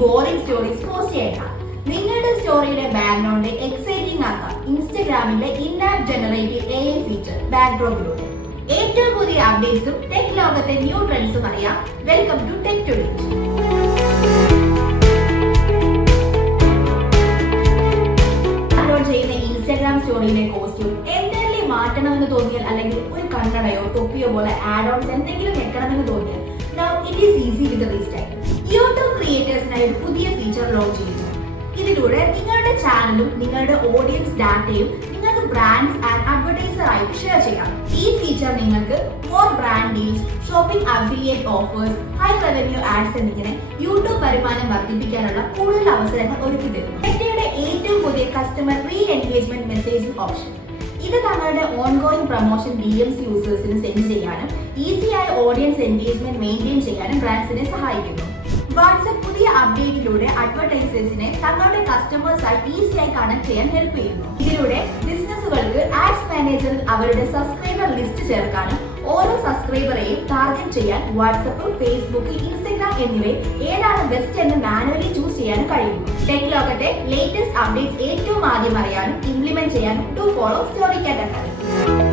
Boring stories post ചെയ്യണ്ട. നിങ്ങളുടെ സ്റ്റോറിയുടെ background exciting ആക്കാം ഇൻസ്റ്റഗ്രാമിലെ ഇൻ-ആപ്പ് ജനറേറ്റീവ് AI ഫീച്ചർ ബാക്ക്ഡ്രോപ്പിലൂടെ. ഏറ്റവും പുതിയ അപ്ഡേറ്റ്സും ടെക് ലോകത്തെ ന്യൂ ട്രെൻഡ്സും അറിയാം. Welcome to tech today. Upload ചെയ്യുന്ന ഇൻസ്റ്റഗ്രാം സ്റ്റോറിയിലെ കോസ്റ്റ്യൂം എന്തെങ്കിലും മാറ്റണമെന്ന് തോന്നിയാൽ, അല്ലെങ്കിൽ ഒരു കണ്ണടയോ തൊപ്പിയോ പോലെ ആഡ് ഓൺസ് എന്തെങ്കിലും വെക്കണമെന്ന് തോന്നിയാൽ, now it is easy with the restyle. YouTube ക്രിയേറ്റേഴ്സിനായി ഒരു പുതിയ ഫീച്ചർ ലോഞ്ച് ചെയ്യുന്നു. ഇതിലൂടെ നിങ്ങളുടെ ചാനലും നിങ്ങളുടെ ഓഡിയൻസ് ഡാറ്റയും നിങ്ങൾക്ക് ബ്രാൻഡ്സ് ആൻഡ് അഡ്വർടൈസർ ആയിട്ട് ഷെയർ ചെയ്യാം. ഈ ഫീച്ചർ നിങ്ങൾക്ക് more brand deals, shopping affiliate offers, high revenue ads എന്നിങ്ങനെ യൂട്യൂബ് വരുമാനം വർദ്ധിപ്പിക്കാനുള്ള കൂടുതൽ അവസരങ്ങൾ ഒരുക്കി തരുന്നു. മെറ്റയുടെ ഏറ്റവും പുതിയ customer re engagement messaging option. ഇത് തങ്ങളുടെ ഓൺഗോയിങ് പ്രൊമോഷൻ DMs യൂസേഴ്സിന് സെൻഡ് ചെയ്യാനും ഈസിയായ ഓഡിയൻസ് എൻഗേജ്മെന്റ് മെയിൻറ്റെയിൻ ചെയ്യാനും ബ്രാൻഡ്സിനെ സഹായിക്കുന്നു. വാട്സ്ആപ്പ് പുതിയ അപ്ഡേറ്റിലൂടെ അഡ്വർടൈസേഴ്സിനെ തങ്ങളുടെ കസ്റ്റമേഴ്സായി ഈസിയായി കണക്ട് ചെയ്യാൻ ഹെൽപ്പ് ചെയ്യുന്നു. ഇതിലൂടെ ബിസിനസ്സുകൾക്ക് ആഡ്സ് മാനേജറിൽ അവരുടെ സബ്സ്ക്രൈബർ ലിസ്റ്റ് ചേർക്കാനും ഓരോ സബ്സ്ക്രൈബറെയും ടാർഗറ്റ് ചെയ്യാൻ വാട്സ്ആപ്പ്, ഫേസ്ബുക്ക്, ഇൻസ്റ്റഗ്രാം എന്നിവയിൽ ഏതാണ് ബെസ്റ്റ് എന്ന് മാനുവലി ചൂസ് ചെയ്യാനും കഴിയുന്നു. ടെക് ലോകത്തെ ലേറ്റസ്റ്റ് അപ്ഡേറ്റ്സ് ഏറ്റവും ആദ്യം അറിയാനും ഇംപ്ലിമെന്റ് ചെയ്യാനും ഡു ഫോളോ സ്റ്റോറി കാറ്റ് അക്കാദമി.